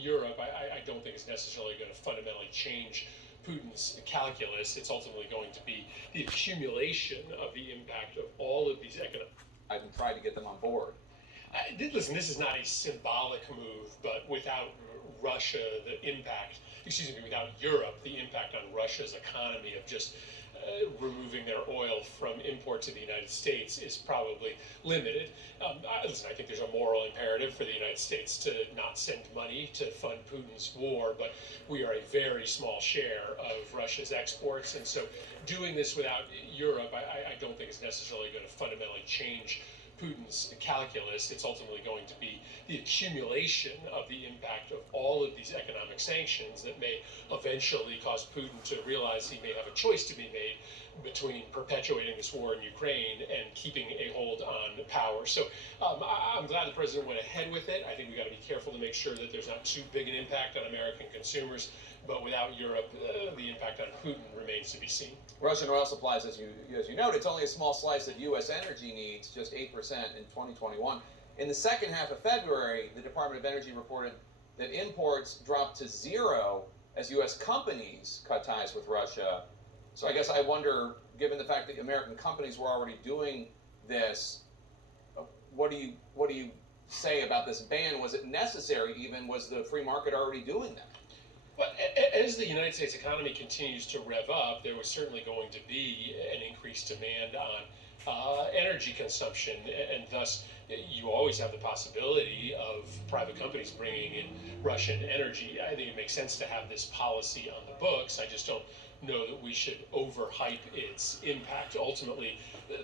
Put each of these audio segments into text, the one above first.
Europe, I don't think is necessarily going to fundamentally change Putin's calculus. It's ultimately going to be the accumulation of the impact of all of these economic. I've tried to get them on board. Listen, this is not a symbolic move, but without Russia, the impact, without Europe, the impact on Russia's economy of just removing their oil from import to the United States is probably limited. Listen, I think there's a moral imperative for the United States to not send money to fund Putin's war, but we are a very small share of Russia's exports, and so doing this without Europe, I don't think is necessarily going to fundamentally change Putin's calculus. It's ultimately going to be the accumulation of the impact of all of these economic sanctions that may eventually cause Putin to realize he may have a choice to be made between perpetuating this war in Ukraine and keeping a hold on power. So I'm glad the president went ahead with it. I think we got to be careful to make sure that there's not too big an impact on American consumers. But without Europe, the impact on Putin remains to be seen. Russian oil supplies, as you noted, it's only a small slice of U.S. energy needs, just 8% in 2021. In the second half of February, the Department of Energy reported that imports dropped to zero as U.S. companies cut ties with Russia. So I guess I wonder, given the fact that American companies were already doing this, what do you say about this ban? Was it necessary even? Was the free market already doing that? Well, as the United States economy continues to rev up, there was certainly going to be an increased demand on energy consumption, and thus you always have the possibility of private companies bringing in Russian energy. I think it makes sense to have this policy on the books. I just don't know that we should overhype its impact. Ultimately,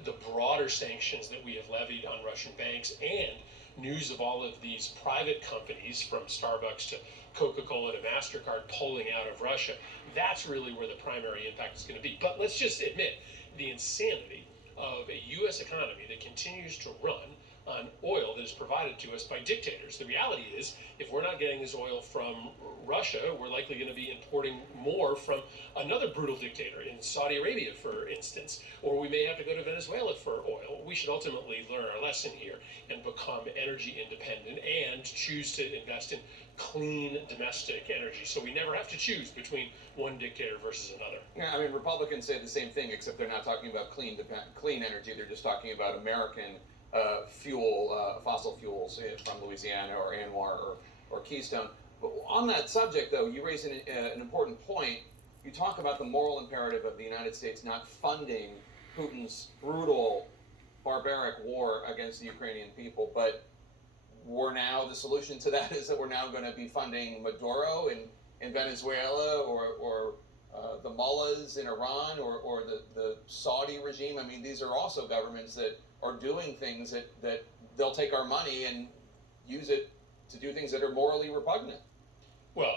the broader sanctions that we have levied on Russian banks and news of all of these private companies, from Starbucks to Coca-Cola to MasterCard, pulling out of Russia, that's really where the primary impact is going to be. But let's just admit the insanity of a U.S. economy that continues to run on oil that is provided to us by dictators. The reality is, if we're not getting this oil from Russia, we're likely going to be importing more from another brutal dictator in Saudi Arabia, for instance, or we may have to go to Venezuela for oil. We should ultimately learn our lesson here and become energy independent and choose to invest in clean domestic energy, so we never have to choose between one dictator versus another. Yeah, I mean, Republicans say the same thing, except they're not talking about clean energy. They're just talking about American fossil fuels from Louisiana or ANWR or Keystone. But on that subject, though, you raise an important point. You talk about the moral imperative of the United States not funding Putin's brutal, barbaric war against the Ukrainian people, but the solution to that is that we're now going to be funding Maduro in Venezuela or the mullahs in Iran or the Saudi regime. I mean, these are also governments that are doing things that they'll take our money and use it to do things that are morally repugnant. Well,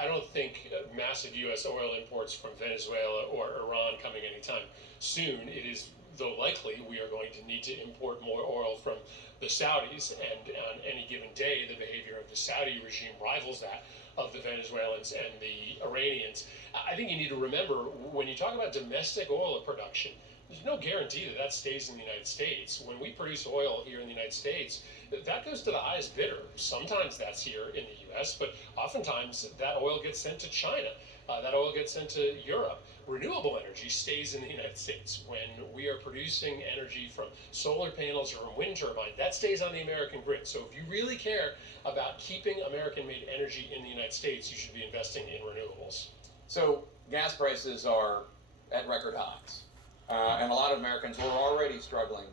I don't think massive U.S. oil imports from Venezuela or Iran coming anytime soon. It is, though likely, we are going to need to import more oil from the Saudis, and on any given day, the behavior of the Saudi regime rivals that of the Venezuelans and the Iranians. I think you need to remember, when you talk about domestic oil production, there's no guarantee that that stays in the United States. When we produce oil here in the United States, that goes to the highest bidder. Sometimes that's here in the U.S., but oftentimes that oil gets sent to China. That oil gets sent to Europe. Renewable energy stays in the United States. When we are producing energy from solar panels or from wind turbines, that stays on the American grid. So if you really care about keeping American-made energy in the United States, you should be investing in renewables. So gas prices are at record highs. And a lot of Americans were already struggling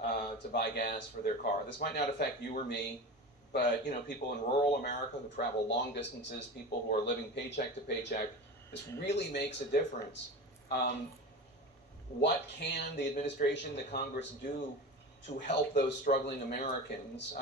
to buy gas for their car. This might not affect you or me, but people in rural America who travel long distances, people who are living paycheck to paycheck, this really makes a difference. What can the administration, the Congress do to help those struggling Americans?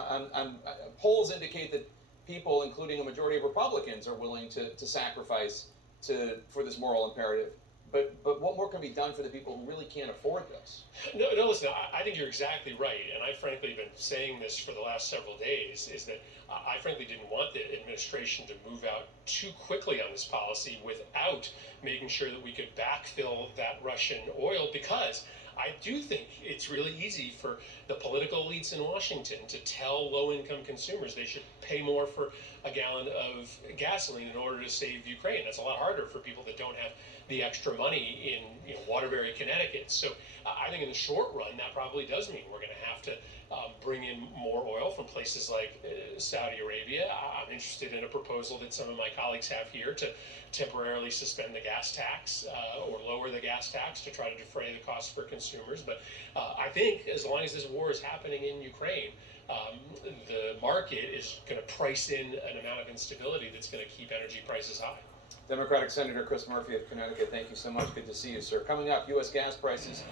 Polls indicate that people, including a majority of Republicans, are willing to sacrifice for this moral imperative. But what more can be done for the people who really can't afford this? No, listen, I think you're exactly right. And I frankly been saying this for the last several days, is that I frankly didn't want the administration to move out too quickly on this policy without making sure that we could backfill that Russian oil, because I do think it's really easy for the political elites in Washington to tell low-income consumers they should pay more for a gallon of gasoline in order to save Ukraine. That's a lot harder for people that don't have the extra money in Waterbury, Connecticut. So I think in the short run, that probably does mean we're going to have to bring in more oil from places like Saudi Arabia. I'm interested in a proposal that some of my colleagues have here to temporarily suspend the gas tax or lower the gas tax to try to defray the cost for consumers. But I think as long as this war is happening in Ukraine, the market is going to price in an amount of instability that's going to keep energy prices high. Democratic Senator Chris Murphy of Connecticut, thank you so much. Good to see you, sir. Coming up, U.S. gas prices